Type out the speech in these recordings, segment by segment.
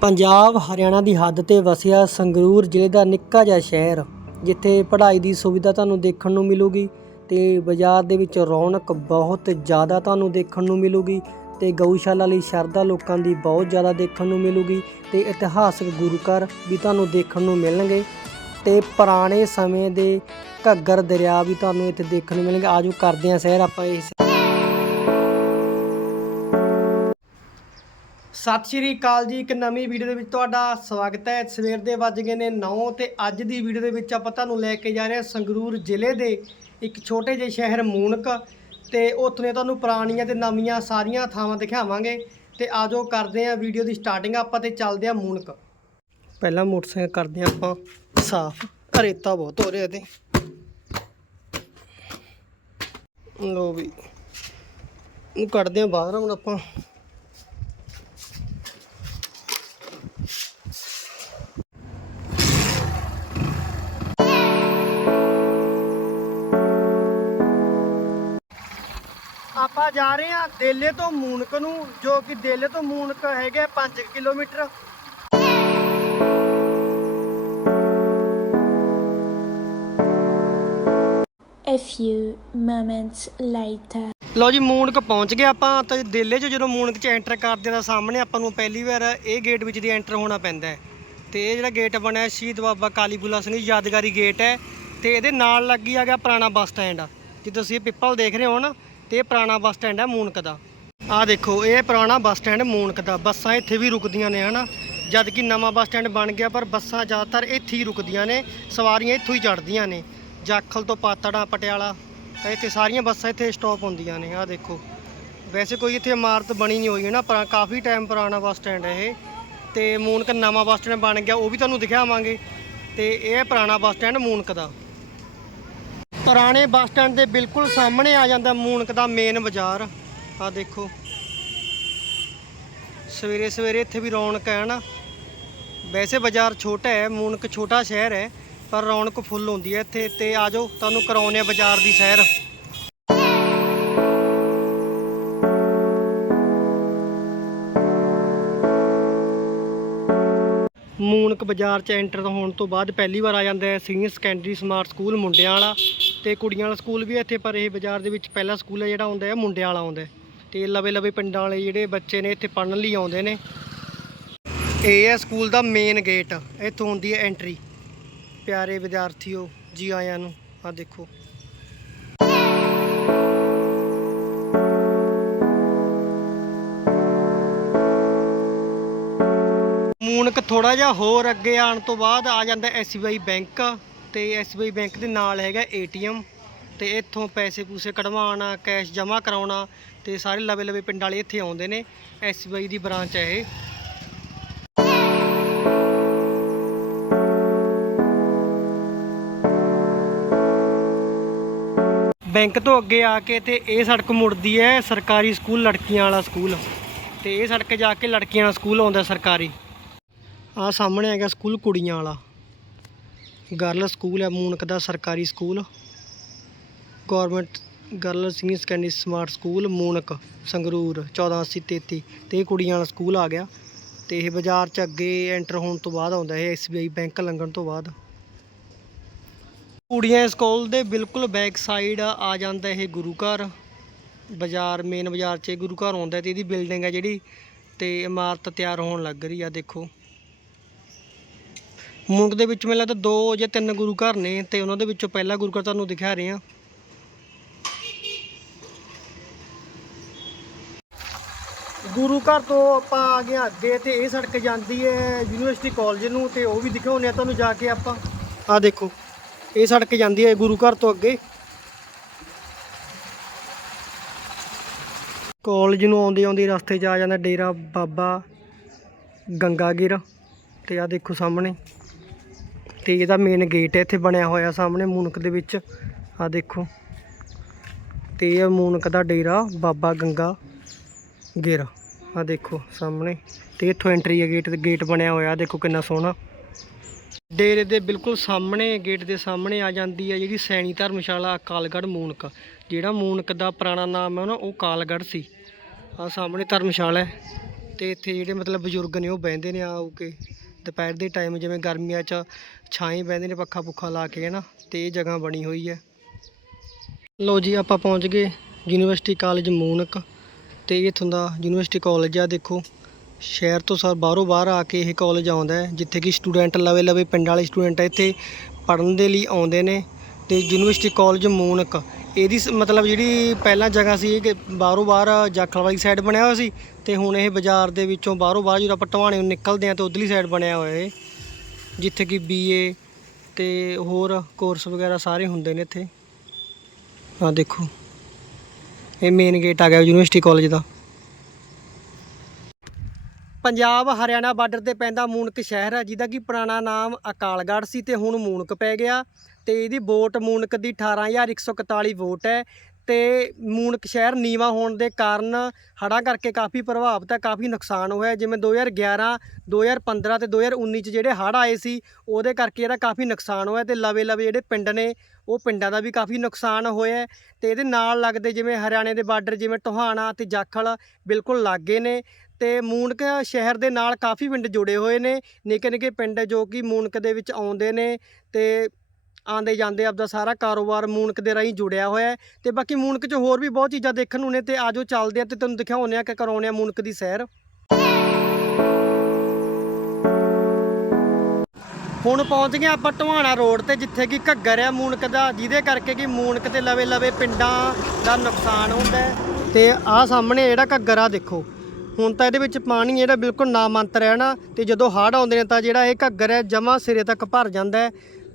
ਪੰਜਾਬ, ਹਰਿਆਣਾ ਦੀ ਹੱਦ ਤੇ ਵਸਿਆ ਸੰਗਰੂਰ ਜ਼ਿਲ੍ਹੇ ਦਾ ਨਿੱਕਾ ਜਿਹਾ ਸ਼ਹਿਰ, ਜਿੱਥੇ ਪੜ੍ਹਾਈ ਦੀ ਸੁਵਿਧਾ ਤੁਹਾਨੂੰ ਦੇਖਣ ਨੂੰ ਮਿਲੂਗੀ ਤੇ ਬਾਜ਼ਾਰ ਦੇ ਵਿੱਚ ਰੌਣਕ ਬਹੁਤ ਜ਼ਿਆਦਾ ਤੁਹਾਨੂੰ ਦੇਖਣ ਨੂੰ ਮਿਲੂਗੀ ਤੇ ਗਊਸ਼ਾਲਾ ਲਈ ਸ਼ਰਧਾ ਲੋਕਾਂ ਦੀ ਬਹੁਤ ਜ਼ਿਆਦਾ ਦੇਖਣ ਨੂੰ ਮਿਲੂਗੀ ਤੇ ਇਤਿਹਾਸਕ ਗੁਰੂ ਘਰ ਵੀ ਤੁਹਾਨੂੰ ਦੇਖਣ ਨੂੰ ਮਿਲਣਗੇ ਤੇ ਪੁਰਾਣੇ ਸਮੇਂ ਦੇ ਘੱਗਰ ਦਰਿਆ ਵੀ ਤੁਹਾਨੂੰ ਇੱਥੇ ਦੇਖਣ ਨੂੰ ਮਿਲਣਗੇ। ਆਜੋ ਕਰਦੇ ਹਾਂ ਸ਼ਹਿਰ ਆਪਾਂ ਇਸ ਸਤਿ ਸ਼੍ਰੀ ਅਕਾਲ ਜੀ, ਇੱਕ ਨਵੀਂ ਵੀਡੀਓ ਦੇ ਵਿੱਚ ਤੁਹਾਡਾ ਸਵਾਗਤ ਹੈ। ਸਵੇਰ ਦੇ ਵੱਜ ਗਏ ਨੇ 9 ਤੇ ਅੱਜ ਦੀ ਵੀਡੀਓ ਦੇ ਵਿੱਚ ਆਪਾਂ ਤੁਹਾਨੂੰ ਲੈ ਕੇ ਜਾ ਰਹੇ ਹਾਂ ਸੰਗਰੂਰ ਜ਼ਿਲ੍ਹੇ ਦੇ ਇੱਕ ਛੋਟੇ ਜਿਹੇ ਸ਼ਹਿਰ ਮੂਨਕ ਤੇ ਉੱਥੋਂ ਦੀਆਂ ਤੁਹਾਨੂੰ ਪੁਰਾਣੀਆਂ ਤੇ ਨਵੀਆਂ ਸਾਰੀਆਂ ਥਾਵਾਂ ਦਿਖਾਵਾਂਗੇ ਤੇ ਆਜੋ ਕਰਦੇ ਹਾਂ ਵੀਡੀਓ ਦੀ ਸਟਾਰਟਿੰਗ, ਆਪਾਂ ਤੇ ਚੱਲਦੇ ਹਾਂ ਮੂਨਕ। ਪਹਿਲਾਂ ਮੋਟਰਸਾਈਕਲ ਕਰਦੇ ਹਾਂ ਆਪਾਂ, ਸਾਫ਼, ਰੇਤਾ ਬਹੁਤ ਹੋ ਰਿਹਾ ਤੇ ਲੋ ਵੀ, ਇਹਨੂੰ ਕੱਢਦੇ ਹਾਂ ਬਾਹਰ ਹੁਣ ਆਪਾਂ। ਆਪਾਂ ਜਾ ਰਹੇ ਹਾਂ ਦੇਲੇ ਤੋਂ ਮੂਨਕ ਨੂੰ ਜੋ ਕਿ ਦੇਲੇ ਤੋਂ ਮੂਨਕ ਹੈਗੇ 5 kilometre. A few moments later. ਲਓ ਜੀ ਮੂਨਕ ਪਹੁੰਚ ਗਏ ਆਪਾਂ ਤਾਂ ਦੇਲੇ 'ਚ ਜਦੋਂ ਮੂਨਕ 'ਚ ਐਂਟਰ ਕਰਦੇ ਤਾਂ ਸਾਹਮਣੇ ਆਪਾਂ ਨੂੰ ਪਹਿਲੀ ਵਾਰ ਇਹ ਗੇਟ ਵਿੱਚ ਦੀ ਐਂਟਰ ਹੋਣਾ ਪੈਂਦਾ ਹੈ। ਤੇ ਇਹ ਜਿਹੜਾ ਗੇਟ ਬਣਿਆ ਸ਼ਹੀਦ ਬਾਬਾ ਕਾਲੀਬੁਲਾ ਸਿੰਘ ਯਾਦਗਾਰੀ ਗੇਟ ਹੈ। ਤੇ ਇਹਦੇ ਨਾਲ ਲੱਗੀ ਆ ਗਿਆ ਪੁਰਾਣਾ ਬੱਸ ਸਟੈਂਡ ਜੇ ਤੁਸੀਂ ਪਿੱਪਲ ਦੇਖ ਰਹੇ ਹੋ ਨਾ ਤੇ ਇਹ ਪੁਰਾਣਾ ਬੱਸ ਸਟੈਂਡ ਹੈ ਮੂਨਕ ਦਾ। ਆਹ ਦੇਖੋ, ਇਹ ਪੁਰਾਣਾ ਬੱਸ ਸਟੈਂਡ ਮੂਨਕ ਦਾ। ਬੱਸਾਂ ਇੱਥੇ ਵੀ ਰੁਕਦੀਆਂ ਨੇ, ਹਨਾ? ਜਦ ਕਿ ਨਵਾਂ ਬੱਸ ਸਟੈਂਡ ਬਣ ਗਿਆ, ਪਰ ਬੱਸਾਂ ਜ਼ਿਆਦਾਤਰ ਇੱਥੇ ਹੀ ਰੁਕਦੀਆਂ ਨੇ। ਸਵਾਰੀਆਂ ਇੱਥੋਂ ਹੀ ਚੜ੍ਹਦੀਆਂ ਨੇ। ਜਾਖਲ ਤੋਂ ਪਾਤੜਾ, ਪਟਿਆਲਾ, ਤਾਂ ਇੱਥੇ ਸਾਰੀਆਂ ਬੱਸਾਂ ਇੱਥੇ ਸਟਾਪ ਹੁੰਦੀਆਂ ਨੇ। ਆਹ ਦੇਖੋ। ਵੈਸੇ ਕੋਈ ਇੱਥੇ ਇਮਾਰਤ ਬਣੀ ਨਹੀਂ ਹੋਈ ਹੈ ਨਾ ਪਰ, ਕਾਫੀ ਟਾਈਮ ਪੁਰਾਣਾ ਬੱਸ ਸਟੈਂਡ ਹੈ ਇਹ। ਤੇ ਮੂਨਕ ਨਵਾਂ ਬੱਸ ਸਟੈਂਡ ਬਣ ਗਿਆ, ਉਹ ਵੀ ਤੁਹਾਨੂੰ ਦਿਖਾਵਾਂਗੇ। ਤੇ ਇਹ ਪੁਰਾਣਾ ਬੱਸ ਸਟੈਂਡ ਮੂਨਕ ਦਾ। ਪੁਰਾਣੇ ਬੱਸ ਸਟੈਂਡ ਦੇ ਬਿਲਕੁਲ ਸਾਹਮਣੇ ਆ ਜਾਂਦਾ ਮੂਨਕ ਦਾ ਮੇਨ ਬਾਜ਼ਾਰ। ਆਹ ਦੇਖੋ। ਸਵੇਰੇ ਸਵੇਰੇ ਇੱਥੇ ਵੀ ਰੌਣਕ ਹੈ ਨਾ। ਵੈਸੇ ਬਾਜ਼ਾਰ ਛੋਟਾ ਹੈ, ਮੂਨਕ ਛੋਟਾ ਸ਼ਹਿਰ ਹੈ, ਪਰ ਰੌਣਕ ਫੁੱਲ ਹੁੰਦੀ ਹੈ ਇੱਥੇ। ਤੇ ਆਜੋ ਤੁਹਾਨੂੰ ਕਰਾਉਂਦੇ ਆ ਬਾਜ਼ਾਰ ਦੀ ਸੈਰ। ਮੂਨਕ ਬਾਜ਼ਾਰ ਚ ਐਂਟਰ ਹੋਣ ਤੋਂ ਬਾਅਦ ਪਹਿਲੀ ਵਾਰ ਆ ਜਾਂਦਾ ਹੈ ਸੀਨੀਅਰ ਸੈਕੰਡਰੀ ਸਮਾਰਟ ਸਕੂਲ ਮੁੰਡਿਆਂ ਵਾਲਾ। ਤੇ ਕੁੜੀਆਂ ਵਾਲਾ ਸਕੂਲ ਵੀ ਹੈ ਇੱਥੇ, ਪਰ ਇਹ ਬਾਜ਼ਾਰ ਦੇ ਵਿੱਚ ਪਹਿਲਾ ਸਕੂਲ ਹੈ ਜਿਹੜਾ ਆਉਂਦਾ ਹੈ, ਮੁੰਡਿਆਂ ਵਾਲਾ ਆਉਂਦਾ ਹੈ। ਤੇ ਲਵੇ ਲਵੇ ਪਿੰਡਾਂ ਵਾਲੇ ਜਿਹੜੇ ਬੱਚੇ ਨੇ, ਇੱਥੇ ਪੜ੍ਹਨ ਲਈ ਆਉਂਦੇ ਨੇ। ਇਹ ਹੈ ਸਕੂਲ ਦਾ ਮੇਨ ਗੇਟ ਇੱਥੋਂ ਹੁੰਦੀ ਹੈ ਐਂਟਰੀ ਪਿਆਰੇ ਵਿਦਿਆਰਥੀਓ, ਜੀ ਆਇਆਂ ਨੂੰ ਆ ਦੇਖੋ। ਮੂਨਕ ਥੋੜਾ ਜਿਹਾ ਹੋਰ ਅੱਗੇ ਆਉਣ ਤੋਂ ਬਾਅਦ ਆ ਜਾਂਦਾ ਐਸਬੀਆਈ ਬੈਂਕ ਤੇ ਐਸਬੀਆਈ ਬੈਂਕ ਦੇ ਨਾਲ ਹੈਗਾ ਏਟੀਐਮ ਤੇ ਇੱਥੋਂ ਪੈਸੇ ਪੂਸੇ ਕਢਵਾਉਣਾ ਕੈਸ਼ ਜਮ੍ਹਾਂ ਕਰਾਉਣਾ ਤੇ ਸਾਰੇ ਲਵੇ ਲਵੇ ਪਿੰਡ ਵਾਲੇ ਇੱਥੇ ਆਉਂਦੇ ਨੇ ਐਸਬੀਆਈ ਦੀ ਬ੍ਰਾਂਚ ਹੈ ਇਹ। ਬੈਂਕ ਤੋਂ ਅੱਗੇ ਆ ਕੇ ਤੇ ਇਹ ਸੜਕ ਮੁੜਦੀ ਹੈ ਸਰਕਾਰੀ ਸਕੂਲ, ਲੜਕੀਆਂ ਵਾਲਾ ਸਕੂਲ। ਤੇ ਇਹ ਸੜਕ ਜਾ ਕੇ ਲੜਕੀਆਂ ਵਾਲਾ ਸਕੂਲ ਆਉਂਦਾ ਸਰਕਾਰੀ। ਆ ਸਾਹਮਣੇ ਹੈਗਾ ਸਕੂਲ ਕੁੜੀਆਂ ਵਾਲਾ। ਗਰਲ ਸਕੂਲ ਹੈ ਮੂਨਕ ਦਾ ਸਰਕਾਰੀ school. Government girl senior secondary smart school Moonak Sangrur 1433 ਤੇ ਇਹ ਕੁੜੀਆਂ ਵਾਲਾ ਸਕੂਲ ਆ ਗਿਆ। ਤੇ ਇਹ ਬਾਜ਼ਾਰ ਚ ਅੱਗੇ ਐਂਟਰ ਹੋਣ ਤੋਂ ਬਾਅਦ ਆਉਂਦਾ ਇਹ ਐਸਬੀਆਈ ਬੈਂਕ ਲੰਘਣ ਤੋਂ ਬਾਅਦ। ਕੁੜੀਆਂ ਸਕੂਲ ਦੇ ਬਿਲਕੁਲ ਬੈਕ ਸਾਈਡ ਆ ਜਾਂਦਾ ਇਹ ਗੁਰੂ ਘਰ। ਬਾਜ਼ਾਰ ਮੇਨ ਬਾਜ਼ਾਰ 'ਚ ਇਹ ਗੁਰੂ ਘਰ ਆਉਂਦਾ ਤੇ ਇਹਦੀ ਬਿਲਡਿੰਗ ਹੈ ਜਿਹੜੀ। ਤੇ ਇਮਾਰਤ ਤਿਆਰ ਹੋਣ ਲੱਗ ਰਹੀ ਆ, ਦੇਖੋ। ਮੂੰਕ ਦੇ ਵਿੱਚ ਮੈਨੂੰ ਲੱਗਦਾ ਦੋ ਜਾਂ ਤਿੰਨ ਗੁਰੂ ਘਰ ਨੇ ਤੇ ਉਹਨਾਂ ਦੇ ਵਿੱਚੋਂ ਪਹਿਲਾ ਗੁਰੂ ਘਰ ਤੁਹਾਨੂੰ ਦਿਖਾ ਰਹੇ ਹਾਂ। ਗੁਰੂ ਘਰ ਤੋਂ ਆਪਾਂ ਆ ਗਏ ਹਾਂ ਅੱਗੇ ਤੇ ਇਹ ਸੜਕ ਜਾਂਦੀ ਹੈ ਯੂਨੀਵਰਸਿਟੀ ਕਾਲਜ ਨੂੰ ਤੇ ਉਹ ਵੀ ਦਿਖਾਉਂਦੇ ਆ ਤੁਹਾਨੂੰ ਜਾ ਕੇ ਆਪਾਂ। ਆ ਦੇਖੋ, ਇਹ ਸੜਕ ਜਾਂਦੀ ਹੈ ਗੁਰੂ ਘਰ ਤੋਂ ਅੱਗੇ। ਕਾਲਜ ਨੂੰ ਆਉਂਦੇ ਆਉਂਦੇ ਰਸਤੇ 'ਚ ਆ ਜਾਂਦਾ ਡੇਰਾ ਬਾਬਾ ਗੰਗਾਗਿਰ ਤੇ ਆ ਦੇਖੋ ਸਾਹਮਣੇ। ਤੇ ਇਹਦਾ ਮੇਨ ਗੇਟ ਹੈ, ਇੱਥੇ ਬਣਿਆ ਹੋਇਆ ਸਾਹਮਣੇ ਮੂਨਕ ਦੇ ਵਿੱਚ। ਆ ਦੇਖੋ। ਤੇ ਇਹ ਮੂਨਕ ਦਾ ਡੇਰਾ, ਬਾਬਾ ਗੰਗਾ ਗੇਰਾ। ਆ ਦੇਖੋ ਸਾਹਮਣੇ। ਤੇ ਇੱਥੋਂ ਐਂਟਰੀ ਹੈ ਗੇਟ ਗੇਟ ਬਣਿਆ ਹੋਇਆ। ਦੇਖੋ ਕਿੰਨਾ ਸੋਹਣਾ। ਡੇਰੇ ਦੇ ਬਿਲਕੁਲ ਸਾਹਮਣੇ ਗੇਟ ਦੇ ਸਾਹਮਣੇ ਆ ਜਾਂਦੀ ਹੈ ਜਿਹੜੀ ਸੈਣੀ ਧਰਮਸ਼ਾਲਾ, ਕਾਲਗੜ੍ਹ ਮੂਨਕ। ਜਿਹੜਾ ਮੂਨਕ ਦਾ ਪੁਰਾਣਾ ਨਾਮ ਹੈ ਨਾ, ਉਹ ਕਾਲਗੜ੍ਹ ਸੀ। ਆ ਸਾਹਮਣੇ ਧਰਮਸ਼ਾਲਾ ਹੈ। ਤੇ ਇੱਥੇ ਜਿਹੜੇ ਮਤਲਬ ਬਜ਼ੁਰਗ ਨੇ ਉਹ ਬਹਿੰਦੇ ਨੇ ਆਉ ਕੇ। ਦੁਪਹਿਰ ਦੇ ਟਾਈਮ ਜਿਵੇਂ ਗਰਮੀਆਂ 'ਚ ਛਾਂ ਹੀ ਬਹਿੰਦੇ ਨੇ ਪੱਖਾ ਪੁੱਖਾ ਲਾ ਕੇ ਹੈ ਨਾ ਤੇ ਇਹ ਜਗ੍ਹਾ ਬਣੀ ਹੋਈ ਹੈ। ਲੋ ਜੀ, ਆਪਾਂ ਪਹੁੰਚ ਗਏ ਯੂਨੀਵਰਸਿਟੀ ਕਾਲਜ ਮੂਨਕ ਤੇ ਇਹ ਇੱਥੋਂ ਦਾ ਯੂਨੀਵਰਸਿਟੀ ਕਾਲਜ ਆ, ਦੇਖੋ। ਸ਼ਹਿਰ ਤੋਂ ਸਰ ਬਾਹਰੋਂ ਬਾਹਰ ਆ ਕੇ ਇਹ ਕਾਲਜ ਆਉਂਦਾ ਹੈ, ਜਿੱਥੇ ਕਿ ਸਟੂਡੈਂਟ ਲਵੇ ਲਵੇ ਪਿੰਡਾਂ ਵਾਲੇ ਸਟੂਡੈਂਟ ਇੱਥੇ ਪੜ੍ਹਨ ਦੇ ਲਈ ਆਉਂਦੇ ਨੇ। ਤੇ ਯੂਨੀਵਰਸਿਟੀ ਕਾਲਜ ਮੂਨਕ ਇਹਦੀ ਸ- ਮਤਲਬ ਜਿਹੜੀ ਪਹਿਲਾਂ ਜਗ੍ਹਾ ਸੀ ਇਹ ਕਿ ਬਾਹਰੋਂ ਬਾਹਰ ਜਾਖਲ ਵਾਲੀ ਸਾਈਡ ਬਣਿਆ ਹੋਇਆ ਸੀ ਤੇ ਹੁਣ ਇਹ ਬਾਜ਼ਾਰ ਦੇ ਵਿੱਚੋਂ ਬਾਹਰੋਂ ਬਾਹਰ ਜਦੋਂ ਆਪਾਂ ਟਵਾਣੇ ਨੂੰ ਨਿਕਲਦੇ ਆ ਤੇ ਉਧਰਲੀ ਸਾਈਡ ਬਣਿਆ ਹੋਇਆ ਇਹ, ਜਿੱਥੇ ਕਿ ਬੀਏ ਤੇ ਹੋਰ ਕੋਰਸ ਵਗੈਰਾ ਸਾਰੇ ਹੁੰਦੇ ਨੇ ਇੱਥੇ। ਆ ਦੇਖੋ। ਇਹ ਮੇਨ ਗੇਟ ਆ ਗਿਆ ਯੂਨੀਵਰਸਿਟੀ ਕਾਲਜ ਦਾ। ਪੰਜਾਬ ਹਰਿਆਣਾ ਬਾਰਡਰ ਤੇ ਪੈਂਦਾ ਮੂਨਕ ਸ਼ਹਿਰ ਹੈ, ਜਿਹਦਾ ਕਿ ਪੁਰਾਣਾ ਨਾਮ ਅਕਾਲਗੜ੍ਹ ਸੀ ਤੇ ਹੁਣ ਮੂਨਕ ਪੈ ਗਿਆ ਤੇ ਇਹਦੀ ਵੋਟ ਮੂਨਕ ਦੀ 18141 ਵੋਟ ਹੈ ਤੇ ਮੂਨਕ ਸ਼ਹਿਰ ਨੀਵਾ ਹੋਣ ਦੇ ਕਾਰਨ ਹੜ੍ਹਾਂ ਕਰਕੇ ਕਾਫੀ ਪ੍ਰਭਾਵਿਤ ਹੈ, ਕਾਫੀ ਨੁਕਸਾਨ ਹੋਇਆ ਜਿਵੇਂ 2011 2015 ਤੇ 2019 ਚ ਜਿਹੜੇ ਹੜ੍ਹ ਆਏ ਸੀ, ਉਹਦੇ ਕਰਕੇ ਇਹਦਾ ਕਾਫੀ ਨੁਕਸਾਨ ਹੋਇਆ ਤੇ ਲਵੇ ਲਵੇ ਜਿਹੜੇ ਪਿੰਡ ਨੇ, ਉਹ ਪਿੰਡਾਂ ਦਾ ਵੀ ਕਾਫੀ ਨੁਕਸਾਨ ਹੋਇਆ ਹੈ ਤੇ ਇਹਦੇ ਨਾਲ ਲੱਗਦੇ ਜਿਵੇਂ ਹਰਿਆਣੇ ਦੇ ਬਾਰਡਰ ਜਿਵੇਂ ਟੋਹਾਣਾ ਤੇ ਜਾਖਲ ਬਿਲਕੁਲ ਲਾਗੇ ਨੇ ਤੇ ਮੂਨਕ ਸ਼ਹਿਰ ਦੇ ਨਾਲ ਕਾਫੀ ਪਿੰਡ ਜੁੜੇ ਹੋਏ ਨੇ। ਨਿੱਕੇ ਨਿੱਕੇ ਪਿੰਡ ਜੋ ਕਿ ਮੂਨਕ ਦੇ ਵਿੱਚ ਆਉਂਦੇ ਨੇ ਤੇ ਆਂਦੇ ਜਾਂਦੇ ਆਪਦਾ ਸਾਰਾ ਕਾਰੋਬਾਰ ਮੂਨਕ ਦੇ ਰਾਹੀਂ ਜੁੜਿਆ ਹੋਇਆ ਹੈ। ਤੇ ਬਾਕੀ ਮੂਨਕ 'ਚ ਹੋਰ ਵੀ ਬਹੁਤ ਚੀਜ਼ਾਂ ਦੇਖਣ ਨੂੰ ਨੇ ਤੇ ਆਜੋ ਚੱਲਦੇ ਆ ਤੇ ਤੁਹਾਨੂੰ ਦਿਖਾਉਂਦੇ ਆ ਕਿ ਕਰਾਉਂਦੇ ਆ ਮੂਨਕ ਦੀ ਸੈਰ। ਹੁਣ ਪਹੁੰਚ ਗਏ ਆਪਾਂ ਟਵਾਣਾ ਰੋਡ ਤੇ, ਜਿੱਥੇ ਕਿ ਘੱਗਰ ਆ ਮੂਨਕ ਦਾ, ਜਿਹਦੇ ਕਰਕੇ ਕਿ ਮੂਨਕ ਦੇ ਲਵੇ ਲਵੇ ਪਿੰਡਾਂ ਦਾ ਨੁਕਸਾਨ ਹੁੰਦਾ ਹੈ। ਤੇ ਆਹ ਸਾਹਮਣੇ ਜਿਹੜਾ ਘੱਗਰ ਆ ਦੇਖੋ। ਹੁਣ ਤਾਂ ਇਹਦੇ ਵਿੱਚ ਪਾਣੀ ਜਿਹੜਾ ਬਿਲਕੁਲ ਨਾ ਨਾਮੰਤਰ ਹੈ ਨਾ, ਤੇ ਜਦੋਂ ਹੜ੍ਹ ਆਉਂਦੇ ਨੇ ਤਾਂ ਜਿਹੜਾ ਇਹ ਘੱਗਰ ਹੈ ਜਮਾ ਸਿਰੇ ਤੱਕ ਭਰ ਜਾਂਦਾ ਹੈ,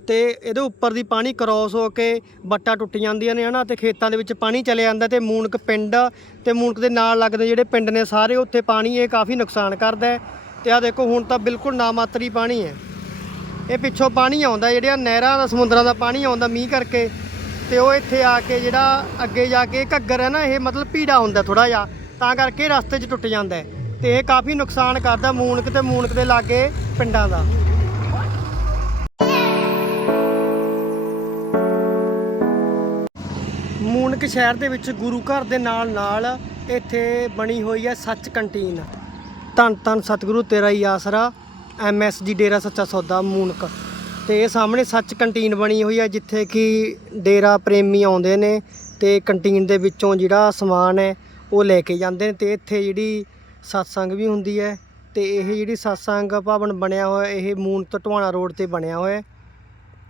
ਤੇ ਇਹਦੇ ਉੱਪਰ ਦੀ ਪਾਣੀ ਕ੍ਰੋਸ ਹੋ ਕੇ ਬੱਟਾਂ ਟੁੱਟ ਜਾਂਦੀਆਂ ਨੇ ਹਨਾ, ਤੇ ਖੇਤਾਂ ਦੇ ਵਿੱਚ ਪਾਣੀ ਚਲੇ ਜਾਂਦਾ ਤੇ ਮੂਨਕ ਪਿੰਡ ਤੇ ਮੂਨਕ ਦੇ ਨਾਲ ਲੱਗਦੇ ਜਿਹੜੇ ਪਿੰਡ ਨੇ ਸਾਰੇ ਉੱਥੇ ਪਾਣੀ ਇਹ ਕਾਫੀ ਨੁਕਸਾਨ ਕਰਦਾ ਹੈ, ਤੇ ਆ ਦੇਖੋ ਹੁਣ ਤਾਂ ਬਿਲਕੁਲ ਨਾਮਾਤਰੀ ਪਾਣੀ ਹੈ। ਇਹ ਪਿੱਛੋਂ ਪਾਣੀ ਆਉਂਦਾ ਜਿਹੜੀਆਂ ਨਹਿਰਾਂ ਦਾ, ਸਮੁੰਦਰਾਂ ਦਾ ਪਾਣੀ ਆਉਂਦਾ ਮੀਂਹ ਕਰਕੇ, ਤੇ ਉਹ ਇੱਥੇ ਆ ਕੇ ਜਿਹੜਾ ਅੱਗੇ ਜਾ ਕੇ ਘੱਗਰ ਹੈ ਨਾ, ਇਹ ਮਤਲਬ ਪੀੜਾ ਹੁੰਦਾ ਥੋੜਾ ਜਿਹਾ ਤਾਂ ਕਰਕੇ ਰਸਤੇ 'ਚ ਟੁੱਟ ਜਾਂਦਾ ਹੈ ਤੇ ਇਹ ਕਾਫੀ ਨੁਕਸਾਨ ਕਰਦਾ ਮੂਨਕ ਤੇ ਮੂਨਕ ਦੇ ਲਾਗੇ ਪਿੰਡਾਂ ਦਾ। ਮੂਨਕ ਸ਼ਹਿਰ ਦੇ ਵਿੱਚ ਗੁਰੂ ਘਰ ਦੇ ਨਾਲ ਨਾਲ ਇੱਥੇ ਬਣੀ ਹੋਈ ਹੈ ਸੱਚ ਕੰਟੀਨ। ਧੰਨ ਧੰਨ ਸਤਿਗੁਰੂ, ਤੇਰਾ ਹੀ ਆਸਰਾ ਐਮਐਸਜੀ ਡੇਰਾ ਸੱਚਾ ਸੌਦਾ, ਮੂਨਕ। ਤੇ ਇਹ ਸਾਹਮਣੇ ਸੱਚ ਕੰਟੀਨ ਬਣੀ ਹੋਈ ਹੈ ਜਿੱਥੇ ਕਿ ਡੇਰਾ ਪ੍ਰੇਮੀ ਆਉਂਦੇ ਨੇ ਤੇ ਕੰਟੀਨ ਦੇ ਵਿੱਚੋਂ ਜਿਹੜਾ ਸਮਾਨ ਹੈ ਉਹ ਲੈ ਕੇ ਜਾਂਦੇ ਨੇ ਤੇ ਇੱਥੇ ਜਿਹੜੀ ਸਤਸੰਗ ਵੀ ਹੁੰਦੀ ਹੈ ਤੇ ਇਹ ਜਿਹੜੀ ਸਤਸੰਗ ਭਵਨ ਬਣਿਆ ਹੋਇਆ, ਇਹ ਮੂਨਕ ਟਵਾਣਾ ਰੋਡ ਤੇ ਬਣਿਆ ਹੋਇਆ ਹੈ।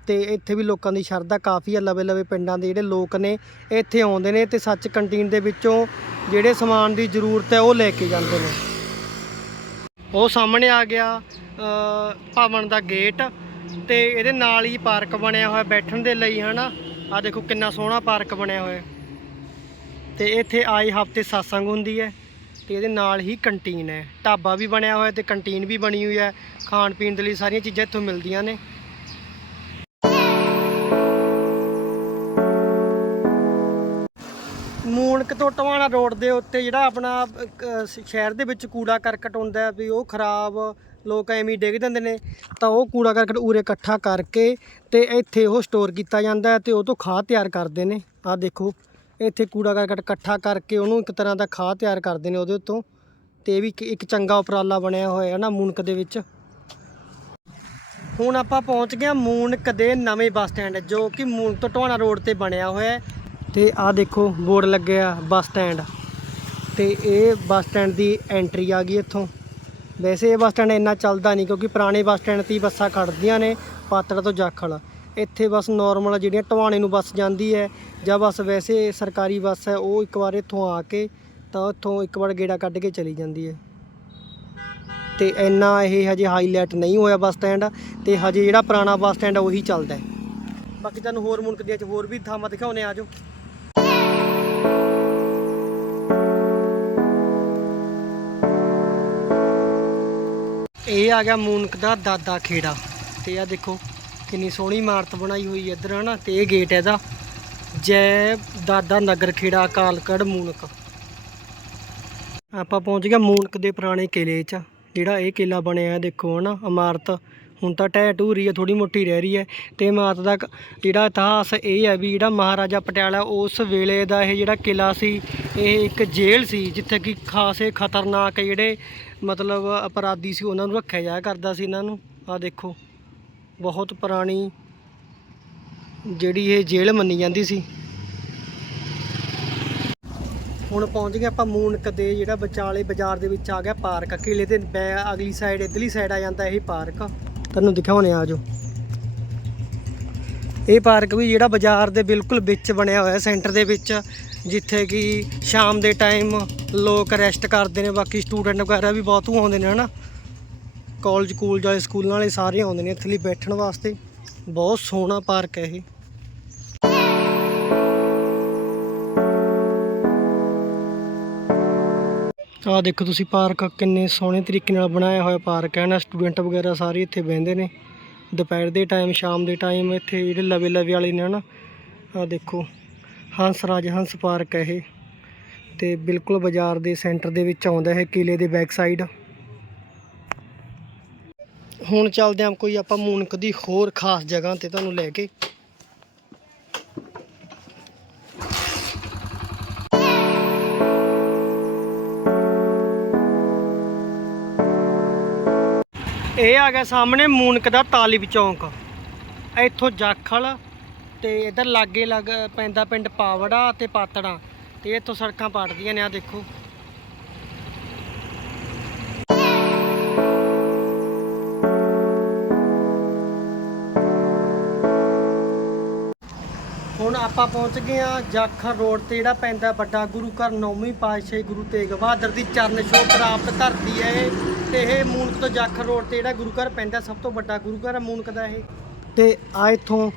ਤੇ ਇੱਥੇ ਵੀ ਲੋਕਾਂ ਦੀ ਸ਼ਰਧਾ ਕਾਫੀ ਹੈ ਲਵੇ ਲਵੇ ਪਿੰਡਾਂ ਦੇ ਜਿਹੜੇ ਲੋਕ ਨੇ, ਇੱਥੇ ਆਉਂਦੇ ਨੇ ਤੇ ਸੱਚ ਕੰਟੀਨ ਦੇ ਵਿੱਚੋਂ ਜਿਹੜੇ ਸਮਾਨ ਦੀ ਜ਼ਰੂਰਤ ਹੈ, ਉਹ ਲੈ ਕੇ ਜਾਂਦੇ ਨੇ। ਉਹ ਸਾਹਮਣੇ ਆ ਗਿਆ ਭਵਨ ਦਾ ਗੇਟ ਤੇ ਇਹਦੇ ਨਾਲ ਹੀ ਪਾਰਕ ਬਣਿਆ ਹੋਇਆ ਬੈਠਣ ਦੇ ਲਈ, ਹਨਾ? ਆ ਦੇਖੋ ਕਿੰਨਾ ਸੋਹਣਾ ਪਾਰਕ ਬਣਿਆ ਹੋਇਆ। ਤੇ ਇੱਥੇ ਆਏ ਹਫ਼ਤੇ satsang ਹੁੰਦੀ ਹੈ ਤੇ ਇਹਦੇ ਨਾਲ ਹੀ ਕੰਟੀਨ ਹੈ। ਢਾਬਾ ਵੀ ਬਣਿਆ ਹੋਇਆ ਤੇ ਕੰਟੀਨ ਵੀ ਬਣੀ ਹੋਈ ਹੈ। ਖਾਣ ਪੀਣ ਦੇ ਲਈ ਸਾਰੀਆਂ ਚੀਜ਼ਾਂ ਇੱਥੋਂ ਮਿਲਦੀਆਂ ਨੇ। ਮੂਣਕ ਤੋਂ ਟਵਾਣਾ ਰੋਡ ਦੇ ਉੱਤੇ ਜਿਹੜਾ ਆਪਣਾ ਸ਼ਹਿਰ ਦੇ ਵਿੱਚ ਕੂੜਾ ਕਰਕਟ ਹੁੰਦਾ ਵੀ ਉਹ ਖਰਾਬ ਲੋਕ ਐਵੇਂ ਹੀ ਡਿੱਗ ਦਿੰਦੇ ਨੇ, ਤਾਂ ਉਹ ਕੂੜਾ ਕਰਕਟ ਉਰੇ ਇਕੱਠਾ ਕਰਕੇ ਤੇ ਇੱਥੇ ਉਹ ਸਟੋਰ ਕੀਤਾ ਜਾਂਦਾ ਹੈ ਤੇ ਉਹ ਤੋਂ ਖਾਦ ਤਿਆਰ ਕਰਦੇ ਨੇ। ਆਹ ਦੇਖੋ। ਇੱਥੇ ਕੂੜਾ ਕਰਕਟ ਇਕੱਠਾ ਕਰਕੇ ਉਹਨੂੰ ਇੱਕ ਤਰ੍ਹਾਂ ਦਾ ਖਾਦ ਤਿਆਰ ਕਰਦੇ ਨੇ ਉਹਦੇ ਉੱਤੋਂ ਤੇ ਇਹ ਵੀ ਇੱਕ- ਚੰਗਾ ਉਪਰਾਲਾ ਬਣਿਆ ਹੋਇਆ ਹੈ ਨਾ ਮੂਨਕ ਦੇ ਵਿੱਚ। ਹੁਣ ਆਪਾਂ ਪਹੁੰਚ ਗਏ ਹਾਂ ਮੂਨਕ ਦੇ ਨਵੇਂ ਬੱਸ ਸਟੈਂਡ, ਜੋ ਕਿ ਮੂਨਕ ਤੋਂ ਟਵਾਣਾ ਰੋਡ ਤੇ ਬਣਿਆ ਹੋਇਆ ਹੈ। ਤੇ ਆਹ ਦੇਖੋ ਬੋਰਡ ਲੱਗਿਆ ਬੱਸ ਸਟੈਂਡ। ਤੇ ਇਹ ਬੱਸ ਸਟੈਂਡ ਦੀ ਐਂਟਰੀ ਆ ਗਈ ਇੱਥੋਂ। ਵੈਸੇ ਇਹ ਬੱਸ ਸਟੈਂਡ ਇੰਨਾ ਚੱਲਦਾ ਨਹੀਂ ਕਿਉਂਕਿ ਪੁਰਾਣੇ ਬੱਸ ਸਟੈਂਡ ਤੇ ਹੀ ਬੱਸਾਂ ਖੜਦੀਆਂ ਨੇ, ਪਾਤੜਾ ਤੋਂ ਜਾਖਲ। ਇੱਥੇ ਬਸ ਨਾਰਮਲ ਜਿਹੜੀਆਂ ਟਵਾਣੇ ਨੂੰ ਬੱਸ ਜਾਂਦੀ ਹੈ, ਜਾਂ ਬਸ ਵੈਸੇ ਸਰਕਾਰੀ ਬੱਸ ਹੈ, ਉਹ ਇੱਕ ਵਾਰ ਇੱਥੋਂ ਆ ਕੇ ਤਾਂ ਉੱਥੋਂ ਇੱਕ ਵਾਰ ਗੇੜਾ ਕੱਢ ਕੇ ਚਲੀ ਜਾਂਦੀ ਹੈ। ਤੇ ਇੰਨਾ ਇਹ ਹਜੇ ਹਾਈਲਾਈਟ ਨਹੀਂ ਹੋਇਆ ਬੱਸ ਸਟੈਂਡ, ਤੇ ਹਜੇ ਜਿਹੜਾ ਪੁਰਾਣਾ ਬੱਸ ਸਟੈਂਡ ਉਹੀ ਚੱਲਦਾ ਹੈ। ਬਾਕੀ ਤੁਹਾਨੂੰ ਹੋਰ ਮੁਲਕ ਦੀਆਂ ਚ ਹੋਰ ਵੀ ਥਾਵਾਂ ਦਿਖਾਉਣੇ ਆ ਜਾਓ ਇਹ ਆ ਗਿਆ ਮੂਨਕ ਦਾ ਦਾਦਾ ਖੇੜਾ, ਤੇ ਆ ਦੇਖੋ। ਕਿੰਨੀ ਸੋਹਣੀ ਇਮਾਰਤ ਬਣਾਈ ਹੋਈ ਹੈ ਇੱਧਰ, ਹਨਾ? ਤੇ ਇਹ ਗੇਟ ਹੈ ਇਹਦਾ। ਜੈ ਦਾਦਾ ਨਗਰ ਖੇੜਾ, ਕਾਲਕੜ, ਮੂਨਕ। ਆਪਾਂ ਪਹੁੰਚ ਗਏ ਮੂਨਕ ਦੇ ਪੁਰਾਣੇ ਕਿਲੇ 'ਚ, ਜਿਹੜਾ ਇਹ ਕਿਲਾ ਬਣਿਆ ਹੈ, ਦੇਖੋ, ਹਨਾ? ਇਮਾਰਤ ਹੁਣ ਤਾਂ ਢਹਿ ਢੂਰੀ ਹੈ ਥੋੜੀ ਮੋਟੀ ਰਹਿ ਰਹੀ ਹੈ। ਤੇ ਇਮਾਰਤ ਦਾ ਕ- ਜਿਹੜਾ ਇਤਿਹਾਸ ਇਹ ਹੈ ਵੀ ਜਿਹੜਾ ਮਹਾਰਾਜਾ ਪਟਿਆਲਾ ਉਸ ਵੇਲੇ ਦਾ ਇਹ ਜਿਹੜਾ ਕਿਲਾ ਸੀ, ਇਹ ਇੱਕ ਜੇਲ੍ਹ ਸੀ, ਜਿੱਥੇ ਕਿ ਖਾਸੇ ਖਤਰਨਾਕ ਜਿਹੜੇ ਮਤਲਬ ਅਪਰਾਧੀ ਸੀ, ਉਹਨਾਂ ਨੂੰ ਰੱਖਿਆ ਜਾਇਆ ਕਰਦਾ ਸੀ ਇਹਨਾਂ ਨੂੰ। ਆ ਦੇਖੋ। ਬਹੁਤ ਪੁਰਾਣੀ ਜਿਹੜੀ ਇਹ ਜੇਲ੍ਹ ਮੰਨੀ ਜਾਂਦੀ ਸੀ। ਹੁਣ ਪਹੁੰਚ ਗਏ ਆਪਾਂ ਮੂਨਕ ਦੇ, ਜਿਹੜਾ ਵਿਚਾਲੇ ਬਾਜ਼ਾਰ ਦੇ ਵਿੱਚ ਆ ਗਿਆ ਪਾਰਕ। ਕਿਲੇ ਦੇ ਬੈ- ਅਗਲੀ ਸਾਈਡ ਇਧਰਲੀ ਸਾਈਡ ਆ ਜਾਂਦਾ ਇਹ ਪਾਰਕ। ਤੁਹਾਨੂੰ ਦਿਖਾਉਣੇ ਆ ਜੋ ਇਹ ਪਾਰਕ ਵੀ ਜਿਹੜਾ ਬਾਜ਼ਾਰ ਦੇ ਬਿਲਕੁਲ ਵਿੱਚ ਬਣਿਆ ਹੋਇਆ, ਸੈਂਟਰ ਦੇ ਵਿੱਚ, ਜਿੱਥੇ ਕਿ ਸ਼ਾਮ ਦੇ ਟਾਈਮ ਲੋਕ ਰੈਸਟ ਕਰਦੇ ਨੇ, ਬਾਕੀ ਸਟੂਡੈਂਟ ਵਗੈਰਾ ਵੀ ਬਹੁਤ ਆਉਂਦੇ ਨੇ, ਹਨਾ? ਕਾਲਜ ਕੂਲਜ ਵਾਲੇ ਸਕੂਲਾਂ ਵਾਲੇ ਸਾਰੇ ਆਉਂਦੇ ਨੇ ਇੱਥੇ ਲਈ ਬੈਠਣ ਵਾਸਤੇ। ਬਹੁਤ ਸੋਹਣਾ ਪਾਰਕ ਹੈ ਇਹ। ਆਹ ਦੇਖੋ ਤੁਸੀਂ ਪਾਰਕ ਕਿੰਨੇ ਸੋਹਣੇ ਤਰੀਕੇ ਨਾਲ ਬਣਾਇਆ ਹੋਇਆ ਪਾਰਕ ਹੈ ਨਾ, ਸਟੂਡੈਂਟ ਵਗੈਰਾ ਸਾਰੇ ਇੱਥੇ ਬਹਿੰਦੇ ਨੇ। ਦੁਪਹਿਰ ਦੇ ਟਾਈਮ ਸ਼ਾਮ ਦੇ ਟਾਈਮ ਇੱਥੇ ਜਿਹੜੇ ਲਵੇ ਲਵੇ ਵਾਲੇ ਨੇ ਨਾ ਆਹ ਦੇਖੋ, ਹੰਸ ਰਾਜ ਹੰਸ ਪਾਰਕ ਹੈ ਇਹ। ਤੇ ਬਿਲਕੁਲ ਬਾਜ਼ਾਰ ਦੇ ਸੈਂਟਰ ਦੇ ਵਿੱਚ ਆਉਂਦਾ ਹੈ, ਕਿਲੇ ਦੇ ਬੈਕ ਸਾਈਡ ਹੁਣ ਚੱਲਦੇ ਹਾਂ ਕੋਈ ਆਪਾਂ ਮੂਨਕ ਦੀ ਹੋਰ ਖਾਸ ਜਗ੍ਹਾ ਤੇ ਤੁਹਾਨੂੰ ਲੈ ਕੇ। ਇਹ ਆ ਗਿਆ ਸਾਹਮਣੇ ਮੂਨਕ ਦਾ ਤਾਲਿਬ ਚੌਂਕ। ਇੱਥੋਂ ਜਾਖਲ ਤੇ ਇਧਰ ਲਾਗੇ ਲੱਗ ਪੈਂਦਾ ਪਿੰਡ ਪਾਵੜਾ ਤੇ ਪਾਤੜਾ। ਤੇ ਇੱਥੋਂ ਸੜਕਾਂ ਪਾਟਦੀਆਂ ਨੇ ਆ ਦੇਖੋ। ਆਪਾਂ ਪਹੁੰਚ ਗਏ ਆ ਜਾਖਲ ਰੋਡ ਤੇ, ਜਿਹੜਾ ਪੈਂਦਾ ਵੱਡਾ ਗੁਰੂ ਘਰ, ਨੌਵੀਂ ਪਾਤਸ਼ਾਹੀ ਗੁਰੂ ਤੇਗ ਬਹਾਦਰ ਦੀ ਚਰਨ ਛੋਹ ਪ੍ਰਾਪਤ ਧਰਤੀ ਹੈ ਇਹ। ਤੇ ਇਹ ਮੂਨਕ ਤੋਂ ਜਾਖਲ ਰੋਡ ਤੇ ਜਿਹੜਾ ਗੁਰੂ ਘਰ ਪੈਂਦਾ ਸਭ ਤੋਂ ਵੱਡਾ ਗੁਰੂ ਘਰ ਹੈ ਮੂਨਕ ਦਾ ਇਹ। ਤੇ ਆ ਇੱਥੋਂ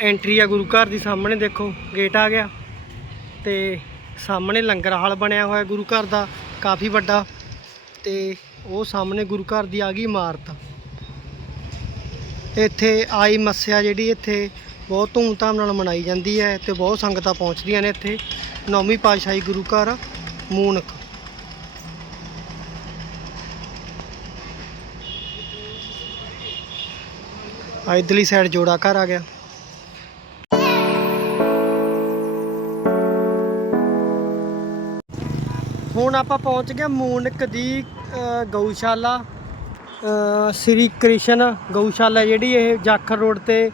ਐਂਟਰੀ ਆ ਗੁਰੂ ਘਰ ਦੀ, ਸਾਹਮਣੇ ਦੇਖੋ ਗੇਟ ਆ ਗਿਆ। ਤੇ ਸਾਹਮਣੇ ਲੰਗਰ ਹਾਲ ਬਣਿਆ ਹੋਇਆ ਗੁਰੂ ਘਰ ਦਾ, ਕਾਫੀ ਵੱਡਾ। ਤੇ ਉਹ ਸਾਹਮਣੇ ਗੁਰੂ ਘਰ ਦੀ ਆ ਗਈ ਇਮਾਰਤ। ਇੱਥੇ ਆਈ ਮੱਸਿਆ ਜਿਹੜੀ ਇੱਥੇ ਬਹੁਤ ਧੂਮਧਾਮ ਨਾਲ ਮਨਾਈ ਜਾਂਦੀ ਹੈ। ਤੇ ਬਹੁਤ ਸੰਗਤਾਂ ਪਹੁੰਚਦੀਆਂ ਨੇ ਇੱਥੇ। ਨੌਵੀਂ ਪਾਤਸ਼ਾਹੀ ਗੁਰੂ ਘਰ ਮੂਨਕ ਆ ਇਧਰਲੀ ਸਾਈਡ ਜੋੜਾ ਘਰ ਆ ਗਿਆ। ਹੁਣ ਆਪਾਂ ਪਹੁੰਚ ਗਏ ਮੂਨਕ ਦੀ ਗਊਸ਼ਾਲਾ। ਸ੍ਰੀ ਕ੍ਰਿਸ਼ਨ ਗਊਸ਼ਾਲਾ ਜਿਹੜੀ ਇਹ ਜਾਖਲ ਰੋਡ ਤੇ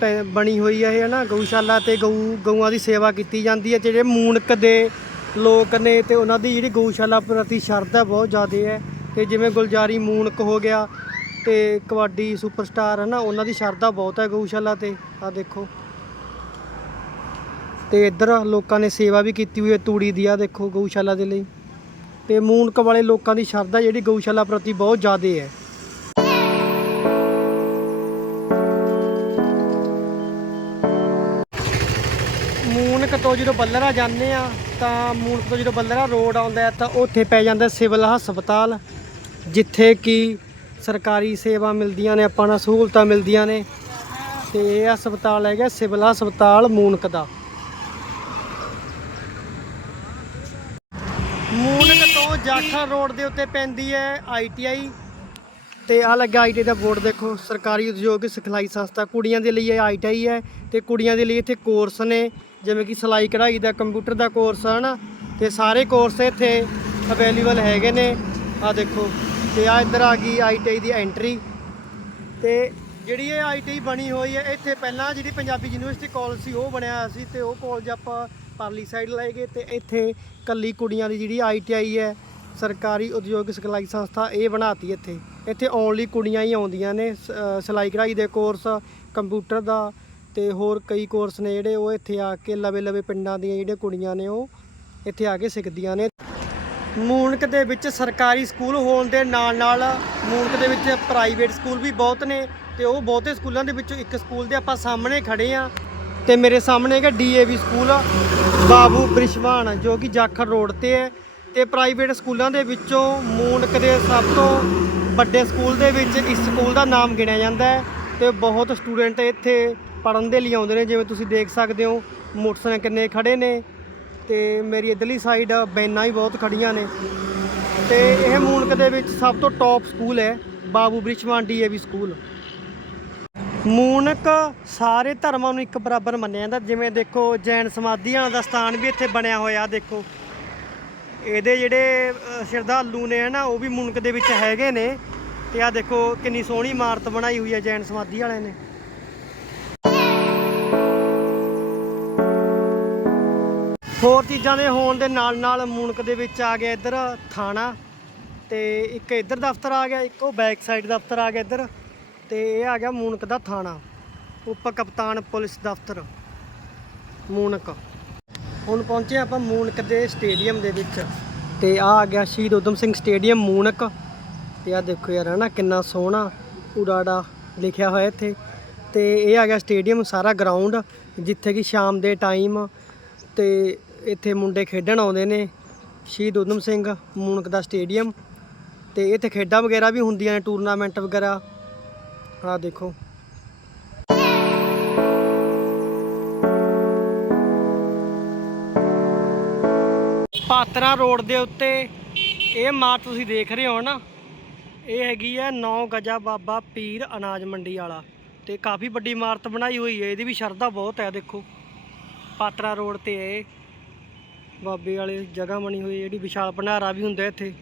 ਪੈ- ਬਣੀ ਹੋਈ ਹੈ ਇਹ, ਹਨਾ? ਗਊਸ਼ਾਲਾ ਤੇ ਗਊ, ਗਊਆਂ ਦੀ ਸੇਵਾ ਕੀਤੀ ਜਾਂਦੀ ਹੈ ਜਿਹੜੇ ਮੂਨਕ ਦੇ ਲੋਕ ਨੇ ਤੇ ਉਹਨਾਂ ਦੀ ਜਿਹੜੀ ਗਊਸ਼ਾਲਾ ਪ੍ਰਤੀ ਸ਼ਰਧਾ ਬਹੁਤ ਜ਼ਿਆਦਾ ਹੈ। ਤੇ ਜਿਵੇਂ ਗੁਲਜਾਰੀ ਮੂਨਕ ਹੋ ਗਿਆ ਤੇ ਕਬੱਡੀ ਸੁਪਰਸਟਾਰ ਹੈ ਨਾ ਉਹਨਾਂ ਦੀ ਸ਼ਰਧਾ ਬਹੁਤ ਹੈ ਗਊਸ਼ਾਲਾ ਤੇ। ਆ ਦੇਖੋ। ਤੇ ਇੱਧਰ ਲੋਕਾਂ ਨੇ ਸੇਵਾ ਵੀ ਕੀਤੀ ਹੋਈ ਹੈ ਤੂੜੀ ਦੀ ਆ ਦੇਖੋ ਗਊਸ਼ਾਲਾ ਦੇ ਲਈ। ਤੇ ਮੂਨਕ ਵਾਲੇ ਲੋਕਾਂ ਦੀ ਸ਼ਰਧਾ ਜਿਹੜੀ ਗਊਸ਼ਾਲਾ ਪ੍ਰਤੀ ਬਹੁਤ ਜ਼ਿਆਦਾ ਹੈ। ਤੋਂ ਜਦੋਂ ਬੱਲਰਾ ਜਾਂਦੇ ਆ, ਤਾਂ ਮੂਨਕ ਤੋਂ ਜਦੋਂ ਬੱਲਰਾ ਰੋਡ ਆਉਂਦਾ ਹੈ, ਤਾਂ ਉੱਥੇ ਪੈ ਜਾਂਦਾ ਸਿਵਲ ਹਸਪਤਾਲ, ਜਿੱਥੇ ਕਿ ਸਰਕਾਰੀ ਸੇਵਾ ਮਿਲਦੀਆਂ ਨੇ, ਆਪਾਂ ਨੂੰ ਸਹੂਲਤਾਂ ਮਿਲਦੀਆਂ ਨੇ। ਤੇ ਇਹ ਹਸਪਤਾਲ ਹੈਗਾ ਸਿਵਲ ਹਸਪਤਾਲ ਮੂਨਕ ਦਾ। ਮੂਨਕ ਤੋਂ ਜਾਖਲ ਰੋਡ ਦੇ ਉੱਤੇ ਪੈਂਦੀ ਹੈ ਆਈਟੀਆਈ ਤੇ ਆ ਲੱਗਾ ਆਈਟੀਆਈ ਦਾ ਬੋਰਡ, ਦੇਖੋ, ਸਰਕਾਰੀ ਉਦਯੋਗਿਕ ਸਿਖਲਾਈ ਸੰਸਥਾ ਕੁੜੀਆਂ ਦੇ ਲਈ ਇਹ ਆਈਟੀਆਈ ਹੈ ਤੇ ਕੁੜੀਆਂ ਦੇ ਲਈ ਇੱਥੇ ਕੋਰਸ ਨੇ। ਜਿਵੇਂ ਕਿ ਸਿਲਾਈ ਕਢਾਈ ਦਾ, ਕੰਪਿਊਟਰ ਦਾ ਕੋਰਸ ਹੈ ਨਾ ਤੇ ਸਾਰੇ ਕੋਰਸ ਇੱਥੇ ਅਵੇਲੇਬਲ ਹੈਗੇ ਨੇ। ਆ ਦੇਖੋ, ਤੇ ਆ ਇੱਧਰ ਆ ਗਈ ਆਈਟੀਆਈ ਦੀ ਐਂਟਰੀ ਤੇ ਜਿਹੜੀ ਇਹ ਆਈਟੀਆਈ ਬਣੀ ਹੋਈ ਹੈ, ਇੱਥੇ ਪਹਿਲਾਂ ਜਿਹੜੀ ਪੰਜਾਬੀ ਯੂਨੀਵਰਸਿਟੀ ਕਾਲਜ ਸੀ, ਉਹ ਬਣਿਆ ਹੋਇਆ ਸੀ, ਤੇ ਉਹ ਕਾਲਜ ਆਪਾਂ ਪਰਲੀ ਸਾਈਡ ਲਾਏ ਗਏ, ਤੇ ਇੱਥੇ ਕੱਲੀ ਕੁੜੀਆਂ ਦੀ ਜਿਹੜੀ ਆਈਟੀਆਈ ਹੈ, ਸਰਕਾਰੀ ਉਦਯੋਗਿਕ ਸਿਖਲਾਈ ਸੰਸਥਾ, ਇਹ ਬਣਾਤੀ ਇੱਥੇ। ਇੱਥੇ ਓਨਲੀ ਕੁੜੀਆਂ ਹੀ ਆਉਂਦੀਆਂ ਨੇ ਸਿਲਾਈ ਕਢਾਈ ਦੇ ਕੋਰਸ ਕੰਪਿਊਟਰ ਦਾ ਤੇ ਹੋਰ ਕਈ ਕੋਰਸ ਨੇ ਜਿਹੜੇ ਉਹ ਇੱਥੇ ਆ ਕੇ ਲਵੇ ਲਵੇ ਪਿੰਡਾਂ ਦੀਆਂ ਜਿਹੜੀਆਂ ਕੁੜੀਆਂ ਨੇ ਉਹ ਇੱਥੇ ਆ ਕੇ ਸਿੱਖਦੀਆਂ ਨੇ। ਮੂਨਕ ਦੇ ਵਿੱਚ ਸਰਕਾਰੀ ਸਕੂਲ ਹੋਣ ਦੇ ਨਾਲ ਨਾਲ ਮੂਨਕ ਦੇ ਵਿੱਚ ਪ੍ਰਾਈਵੇਟ ਸਕੂਲ ਵੀ ਬਹੁਤ ਨੇ ਤੇ ਉਹ ਬਹੁਤੇ ਸਕੂਲਾਂ ਦੇ ਵਿੱਚੋਂ ਇੱਕ ਸਕੂਲ ਦੇ ਆਪਾਂ ਸਾਹਮਣੇ ਖੜੇ ਆ ਤੇ ਮੇਰੇ ਸਾਹਮਣੇ ਹੈਗਾ ਡੀਏਵੀ ਸਕੂਲ, ਬਾਬੂ ਬ੍ਰਿਸ਼ਵਾਨ, ਜੋ ਕਿ ਜਾਖਲ ਰੋਡ ਤੇ ਹੈ ਤੇ ਪ੍ਰਾਈਵੇਟ ਸਕੂਲਾਂ ਦੇ ਵਿੱਚੋਂ ਮੂਨਕ ਦੇ ਸਭ ਤੋਂ ਵੱਡੇ ਸਕੂਲ ਦੇ ਵਿੱਚ ਇਸ ਸਕੂਲ ਦਾ ਨਾਮ ਗਿਣਿਆ ਜਾਂਦਾ ਹੈ ਤੇ ਬਹੁਤ ਸਟੂਡੈਂਟ ਇੱਥੇ ਪੜਨ ਦੇ ਲਈ ਆਉਂਦੇ ਨੇ, ਜਿਵੇਂ ਤੁਸੀਂ ਦੇਖ ਸਕਦੇ ਹੋ, ਮੋਟਰਸਾਈਕਲ ਕਿੰਨੇ ਖੜੇ ਨੇ ਤੇ ਮੇਰੀ ਇਧਰਲੀ ਸਾਈਡ ਬੈਨਾਂ ਵੀ ਬਹੁਤ ਖੜੀਆਂ ਨੇ। ਤੇ ਇਹ ਮੂਨਕ ਦੇ ਵਿੱਚ ਸਭ ਤੋਂ ਟੌਪ ਸਕੂਲ ਹੈ, ਬਾਬੂ ਬ੍ਰਿਸ਼ਵਾਨ ਡੀਏਵੀ ਸਕੂਲ ਮੂਨਕ ਸਾਰੇ ਧਰਮਾਂ ਨੂੰ ਇੱਕ ਬਰਾਬਰ ਮੰਨਿਆ ਜਾਂਦਾ, ਜਿਵੇਂ ਦੇਖੋ ਜੈਨ ਸਮਾਧੀਆਂ ਦਾ ਸਥਾਨ ਵੀ ਇੱਥੇ ਬਣਿਆ ਹੋਇਆ, ਦੇਖੋ। ਇਹਦੇ ਜਿਹੜੇ ਸ਼ਰਧਾਲੂ ਨੇ ਨਾ ਉਹ ਵੀ ਮੁਨਕ ਦੇ ਵਿੱਚ ਹੈਗੇ ਨੇ। ਤੇ ਆ ਦੇਖੋ ਕਿੰਨੀ ਸੋਹਣੀ ਇਮਾਰਤ ਬਣਾਈ ਹੋਈ ਹੈ ਜੈਨ ਸਮਾਧੀ ਵਾਲਿਆਂ ਨੇ। ਹੋਰ ਚੀਜ਼ਾਂ ਦੇ ਹੋਣ ਦੇ ਨਾਲ ਨਾਲ ਮੁਨਕ ਦੇ ਵਿੱਚ ਆ ਗਿਆ ਇੱਧਰ ਥਾਣਾ ਤੇ ਇੱਕ ਇੱਧਰ ਦਫ਼ਤਰ ਆ ਗਿਆ, ਇੱਕ ਉਹ ਬੈਕ ਸਾਈਡ ਦਫ਼ਤਰ ਆ ਗਿਆ ਇੱਧਰ ਤੇ ਇਹ ਆ ਗਿਆ ਮੂਨਕ ਦਾ ਥਾਣਾ, ਉਪ ਕਪਤਾਨ ਪੁਲਿਸ ਦਫ਼ਤਰ, ਮੂਨਕ। ਹੁਣ ਪਹੁੰਚੇ ਆਪਾਂ ਮੂਨਕ ਦੇ ਸਟੇਡੀਅਮ ਦੇ ਵਿੱਚ ਤੇ ਆ ਆ ਗਿਆ ਸ਼ਹੀਦ ਊਧਮ ਸਿੰਘ ਸਟੇਡੀਅਮ ਮੂਨਕ ਤੇ ਆ ਦੇਖੋ ਯਾਰ, ਹਨਾ ਕਿੰਨਾ ਸੋਹਣਾ ਉਡਾੜਾ ਲਿਖਿਆ ਹੋਇਆ ਇੱਥੇ ਤੇ ਇਹ ਆ ਗਿਆ ਸਟੇਡੀਅਮ ਸਾਰਾ ਗਰਾਊਂਡ ਜਿੱਥੇ ਕਿ ਸ਼ਾਮ ਦੇ ਟਾਈਮ ਤੇ ਇੱਥੇ ਮੁੰਡੇ ਖੇਡਣ ਆਉਂਦੇ ਨੇ, ਸ਼ਹੀਦ ਊਧਮ ਸਿੰਘ, ਮੂਨਕ ਦਾ ਸਟੇਡੀਅਮ ਤੇ ਇੱਥੇ ਖੇਡਾਂ ਵਗੈਰਾ ਵੀ ਹੁੰਦੀਆਂ ਨੇ ਟੂਰਨਾਮੈਂਟ ਵਗੈਰਾ। ਆ ਦੇਖੋ। ਪਾਤਰਾ ਰੋਡ ਦੇ ਉੱਤੇ, ਇਹ ਮਾਰ ਤੁਸੀਂ ਦੇਖ ਰਹੇ ਹੋ ਨਾ, ਇਹ ਹੈਗੀ ਹੈ ਨੌ ਗਜਾ ਬਾਬਾ ਪੀਰ ਅਨਾਜ ਮੰਡੀ ਵਾਲਾ ਤੇ ਕਾਫੀ ਵੱਡੀ ਇਮਾਰਤ ਬਣਾਈ ਹੋਈ ਹੈ, ਇਹਦੀ ਵੀ ਸ਼ਰਧਾ ਬਹੁਤ ਹੈ, ਦੇਖੋ। ਪਾਤਰਾ ਰੋਡ ਤੇ ਇਹ ਬਾਬੇ ਵਾਲੇ ਜਗ੍ਹਾ ਬਣੀ ਹੋਈ ਜਿਹੜੀ ਵਿਸ਼ਾਲ ਭੰਡਾਰਾ ਵੀ ਹੁੰਦਾ ਇੱਥੇ।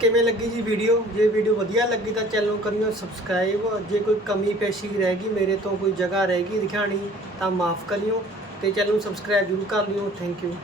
ਕਿਵੇਂ ਲੱਗੀ ਜੀ ਵੀਡੀਓ? ਜੇ ਵੀਡੀਓ ਵਧੀਆ ਲੱਗੀ ਤਾਂ ਚੈਨਲ ਨੂੰ ਕਰਿਓ ਸਬਸਕ੍ਰਾਈਬ। ਜੇ ਕੋਈ ਕਮੀ ਪੇਸ਼ੀ ਰਹਿ ਗਈ, ਮੇਰੇ ਤੋਂ ਕੋਈ ਜਗ੍ਹਾ ਰਹਿ ਗਈ ਦਿਖਾਣੀ, ਤਾਂ ਮਾਫ ਕਰਿਓ ਤੇ ਚੈਨਲ ਨੂੰ ਸਬਸਕ੍ਰਾਈਬ ਜ਼ਰੂਰ ਕਰ ਲਿਓ। Thank you